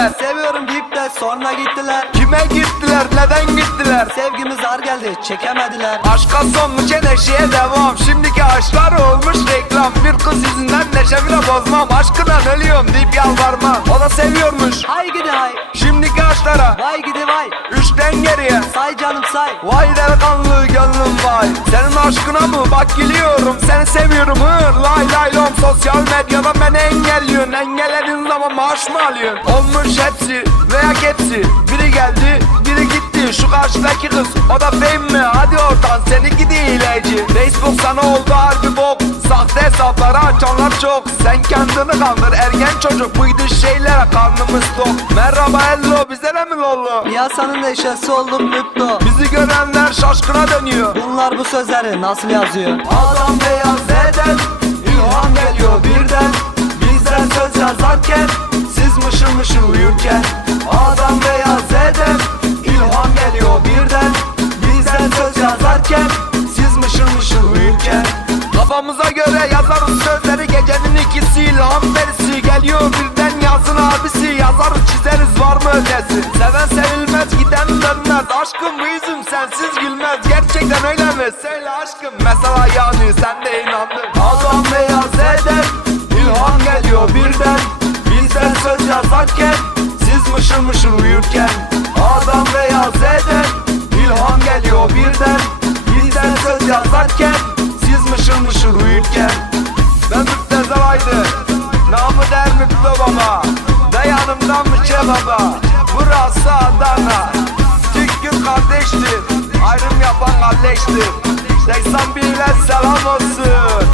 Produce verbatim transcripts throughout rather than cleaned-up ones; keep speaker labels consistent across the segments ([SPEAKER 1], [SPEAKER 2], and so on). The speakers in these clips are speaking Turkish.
[SPEAKER 1] gittiler?
[SPEAKER 2] Seviyorum deyip de sonra gittiler.
[SPEAKER 1] Kime gittiler, neden gittiler?
[SPEAKER 2] Sevgimiz ar geldi, çekemediler.
[SPEAKER 1] Aşka son mu neşeye devam? Şimdiki aşklar olmuş reklam. Bir kız yüzünden neşemi bozmam. Aşkından ölüyorum deyip yalvarmam. O da seviyormuş.
[SPEAKER 2] Hay gidi hay,
[SPEAKER 1] Şimdiki aşklara
[SPEAKER 2] vay gidi vay.
[SPEAKER 1] üçten geriye.
[SPEAKER 2] Say canım say.
[SPEAKER 1] Vay delikanlı gönlüm vay. Senin aşkına mı bak geliyorum. Seni seviyorum hır lay lay lom. Sosyal medyada beni engelliyorsun. Engellediğin zaman maaş mı alıyorsun? Olmuş hepsi veya hepsi. Biri geldi biri gitti. Şu karşıdaki kız o da fame mi? Hadi oradan seni gidi hileci. Facebook sana oldu harbi bok. Sahte hesapları açanlar çok. Sen kendini kaldır ergen çocuk. Buydu şeylere karnımız tok. Merhaba hello bize ne mi lollo?
[SPEAKER 2] Piyasanın neşesi oldum müpto.
[SPEAKER 1] Bizi görenler şaşkına dönüyor.
[SPEAKER 2] Bunlar bu sözleri nasıl yazıyor?
[SPEAKER 1] Adam beyaz eden ilham geliyor birden. Bizden söz yazarken siz mışıl mışıl uyurken. Adam beyaz eden ilham geliyor birden. Bizden söz yazarken siz mışıl mışıl uyurken. Kafamıza göre yazarız sözleri gecenin ikisi. İlham verisi geliyor birden yazın abisi. Yazarız çizeriz var mı ötesi? Seven sevilmez giden dönmez. Aşkım bu yüzüm sensiz gülmez. Gerçekten öyle mi? Söyle aşkım. Mesela yani sen de inandın. Adam beyaz eden ilham geliyor birden. Bizden söz yazarken siz mışıl mışıl uyurken. Adam beyaz eden ilham geliyor birden. Bizden söz yazarken siz mışıl mışıl uyurken. Ben Müptezel Aydın, namı der Müpte Baba. Dayanımdan Müçe Baba. Burası Adana. Türk gün kardeştir, ayrım yapan kardeştir. seksen bir'e selam olsun.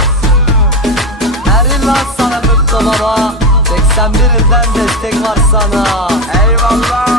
[SPEAKER 2] Her yıl lan sana müpto baba. seksen bir ilden destek var sana.
[SPEAKER 1] Eyvallah.